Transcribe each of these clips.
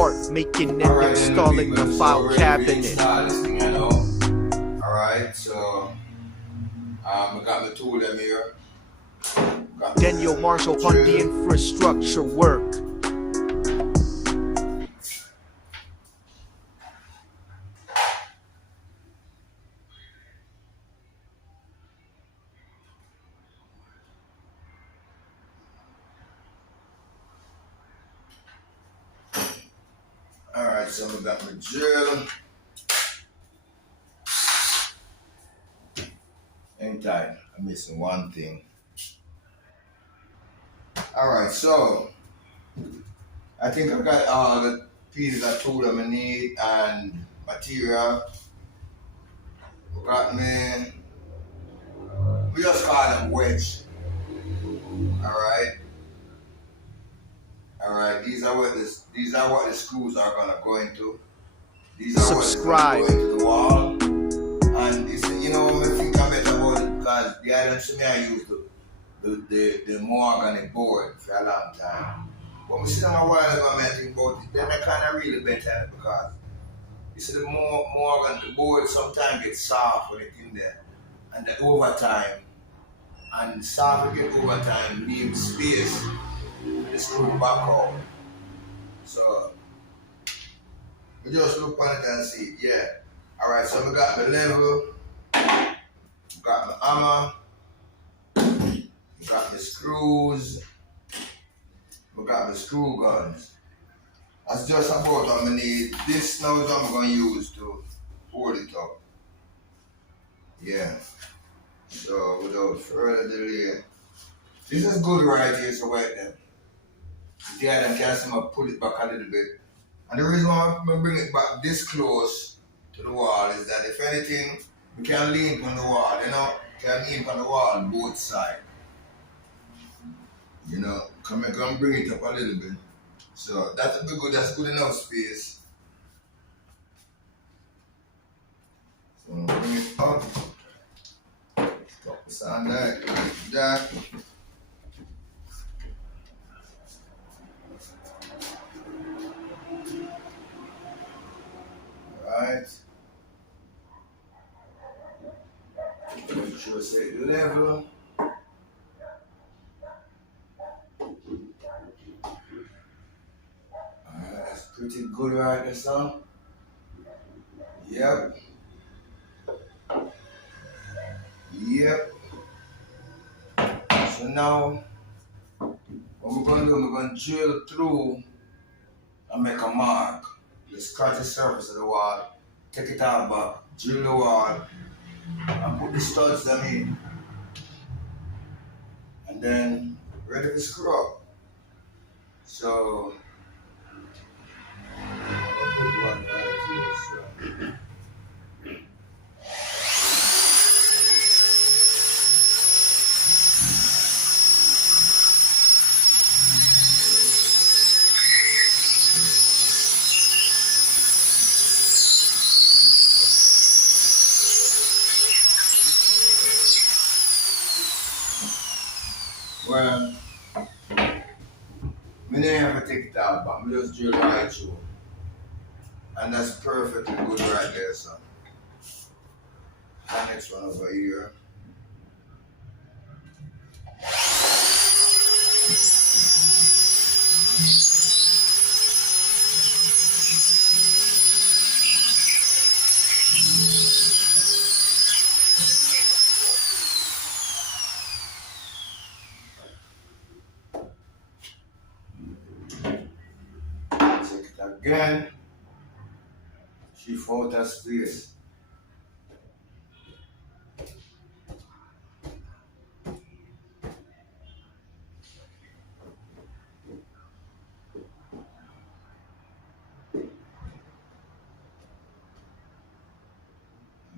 part making and installing the file cabinet. Alright, so I got the tool them here. Daniel Marshall on the infrastructure work. Alright, so I got my drill. Hang tight, I'm missing one thing. Alright, so I think I got all the pieces of tool I need and material. Got me, we just call them wedge. Alright. Alright, these are what the screws are gonna go into. These are Subscribe. what is gonna go into the wall. And it's, you know, I think I better about it because the items to me I use the more organic board for a long time. But I see them a while ago I think about it, then I kinda really better because you see the more organic the board sometimes gets soft when it's in there. And the overtime and soft again overtime leaves space. The screw back out. So we just look on it and see, yeah. Alright, so we got my level, we got my hammer, we got my screws, we got my screw guns. That's just about what I need. This now is what I'm gonna use to hold it up. Yeah. So without further delay, this is good right here, so wait then. The item can somehow pull it back a little bit. And the reason why I bring it back this close to the wall is that if anything, we can lean on the wall, you know, can lean on the wall on both sides. You know, come and bring it up a little bit. So that'll be good, that's good enough space. So bring it up. Stop this on that. Alright. Make sure I set the level. Alright, that's pretty good right there, son. Yep. So now, what we're going to do, we're going to drill through and make a mark. Let's scratch the surface of the wall, take it out back, drill the wall, and put the studs them in. And then, ready to screw up. So, I'll put one right here. So. Well, we didn't have to take it out, but we just drill right through. And that's perfectly good right there, son. The next one over here. Check it again. Shift out that space.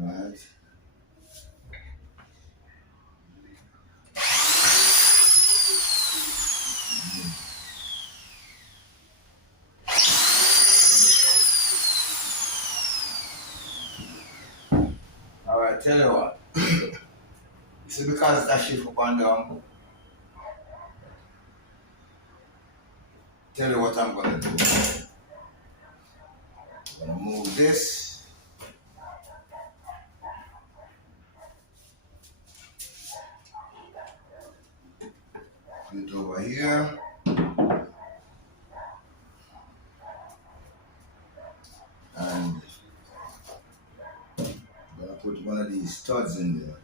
Alright. Alright, tell you what. See, because that shift up and down, tell you what I'm gonna do. remove this. Put it over here. And I'm gonna put one of these studs in there.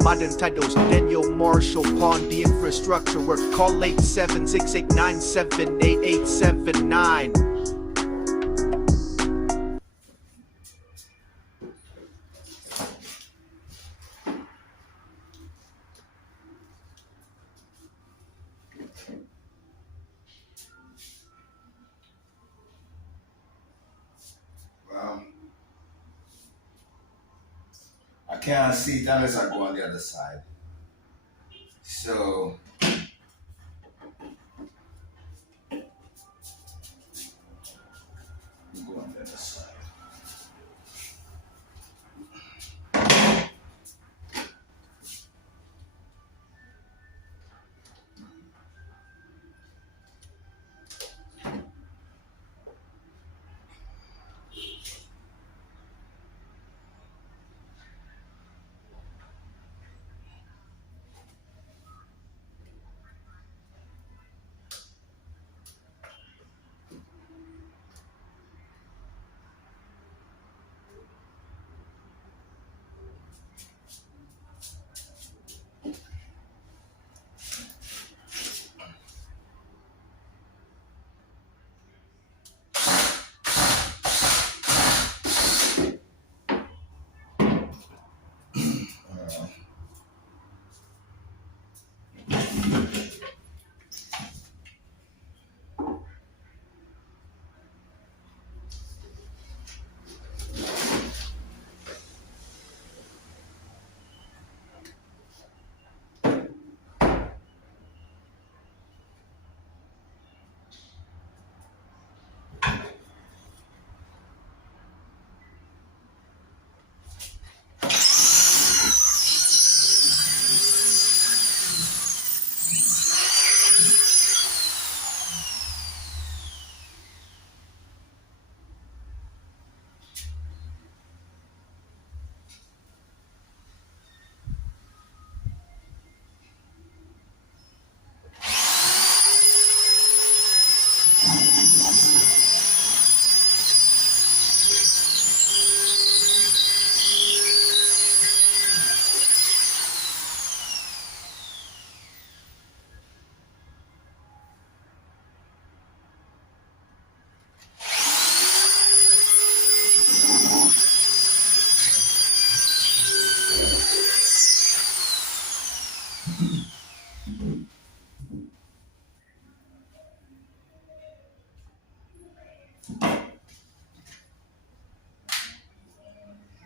Modern titles, Daniel Marshall, pawn the infrastructure work. Call 8768978879. I can't see it unless I go on the other side. So go on the other side.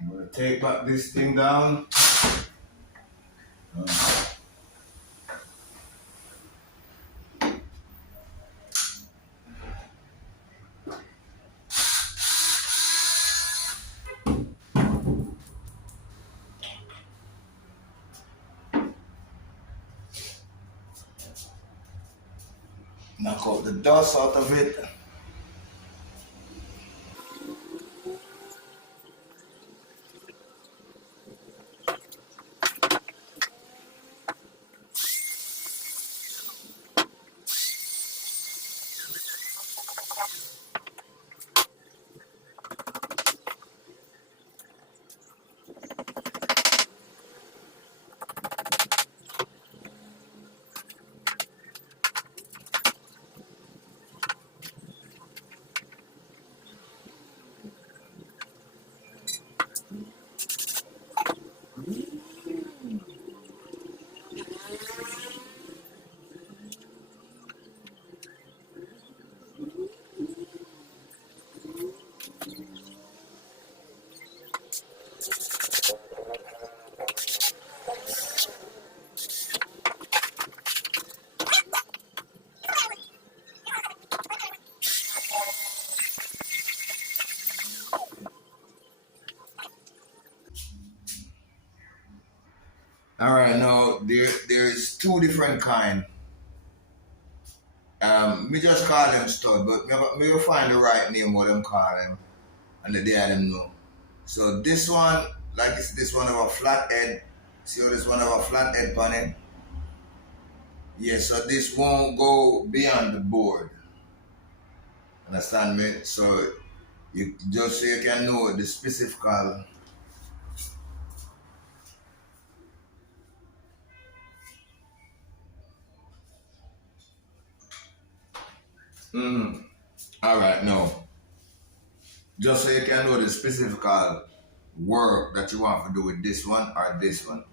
I'm gonna take back this thing down. Knock out the dust out of it. All right, now there's two different kind. Me just call them stud, but me will find the right name what them call them, and the day I them know. So this one, like this one of a flat head. See how this one of a flat head on it? Yeah, so this won't go beyond the board. Understand me? So you just so you can know the specific call. All right, no. Just so you can know the specific work that you want to do with this one or this one.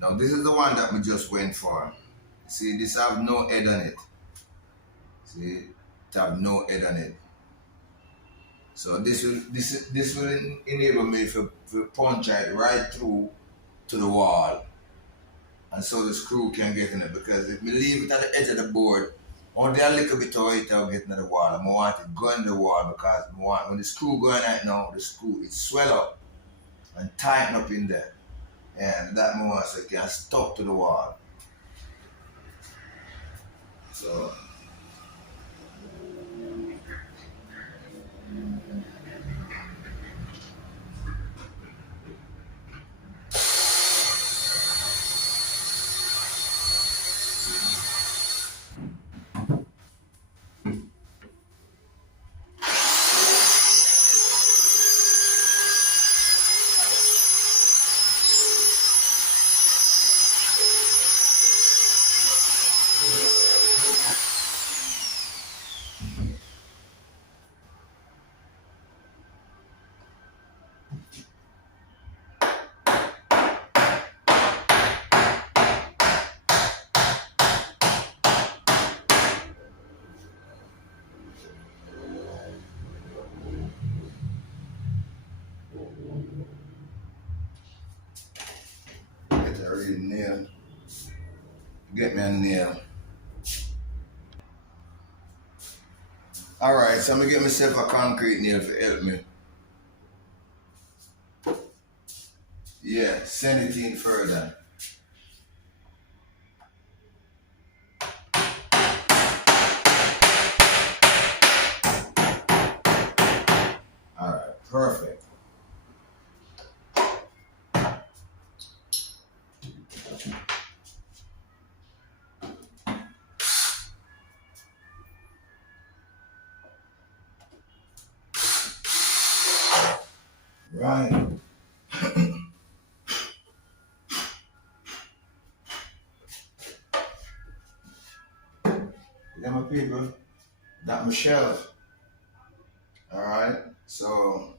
Now this is the one that we just went for. See, this have no head on it. See, it have no head on it. So this will enable me to punch it right through to the wall, and so the screw can get in it. Because if we leave it at the edge of the board, only a little bit of it will get into the wall. I want it go in the wall because I want when the screw going right now, the screw it swell up and tighten up in there, and that more so it can stuck to the wall. So. Get that real nail. Get me a nail. Alright, so I'm gonna get myself a concrete nail to help me. Yeah, send it in further. Alright, perfect. Right. Yeah, my people, that my shelf. Alright, so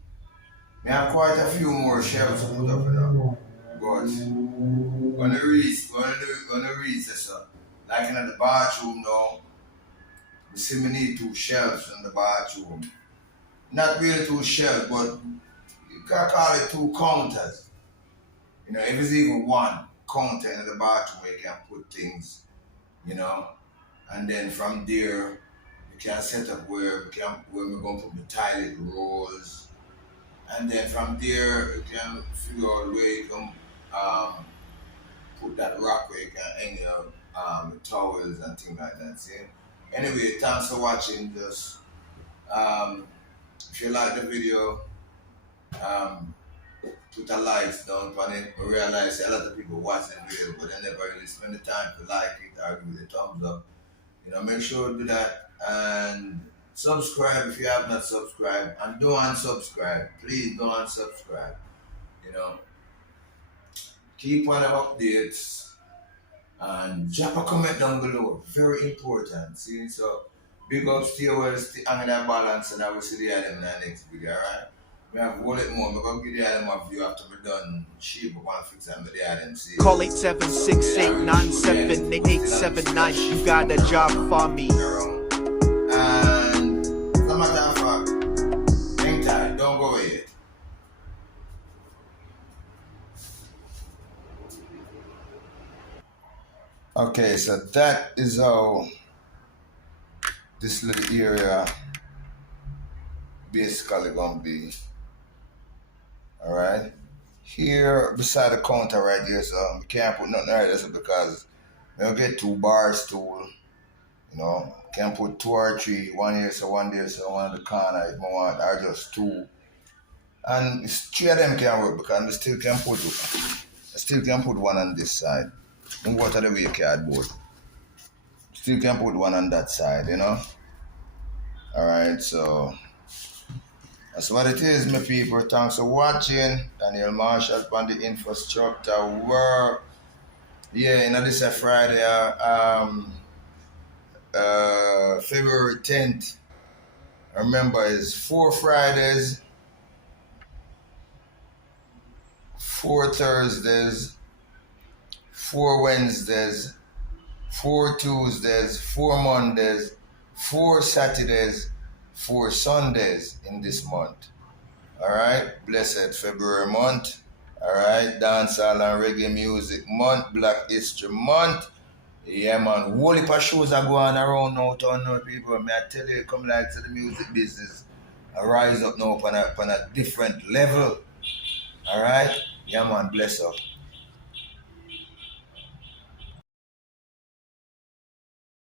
we have quite a few more shelves to put up now. But on the recess, like in the bathroom now, we see me need two shelves in the bathroom. Not really two shelves, but you can call it two counters. You know, if it's even one counter in the bathroom where you can put things, you know. And then from there, you can set up where we're going to put the toilet rolls. And then from there, you can figure out where you can put that rack where you can hang your towels and things like that. See? Anyway, thanks for watching. Just if you like the video, put a like down on it. I realize a lot of people watch the video, but they never really spend the time to like it or give it a thumbs up. You know, make sure to do that and subscribe if you have not subscribed, and don't unsubscribe. Please don't unsubscribe. You know, keep on the updates and drop a comment down below. Very important. See, so big up, stay well, stay hanging that balance, and I will see the item in the next video. Alright. We have one more. I'm gonna give the item a view after we're done. Shape up and fix them with the item. See. Call 876-897-8879. You got a job for me. And no matter of fact, hang tight, don't go away. Okay, so that is how this little area basically gonna be. Alright. here beside the counter right here, so we can't put nothing right there because we don't get 2 bar stool. You know, can put 2 or 3, one here, so one there, so one in the corner if I want, or just 2. And it's 3 of them can work because I still can put one on this side. Don't go to the way cardboard. Still can put one on that side, you know? Alright, so that's what it is, my people. Thanks for watching. Daniel Marshall on the infrastructure work. Yeah, you know, this is Friday, February 10th. Remember, it's 4 Fridays, 4 Thursdays, 4 Wednesdays, 4 Tuesdays, 4 Mondays, 4 Saturdays, 4 Sundays in this month. Alright, blessed February month. Alright, dancehall and reggae music month, Black History month. Yeah, man, whole heap of shows are going around now, town now, people. May I tell you, come like to the music business. I rise up now on a different level. Alright? Yeah, man, bless up.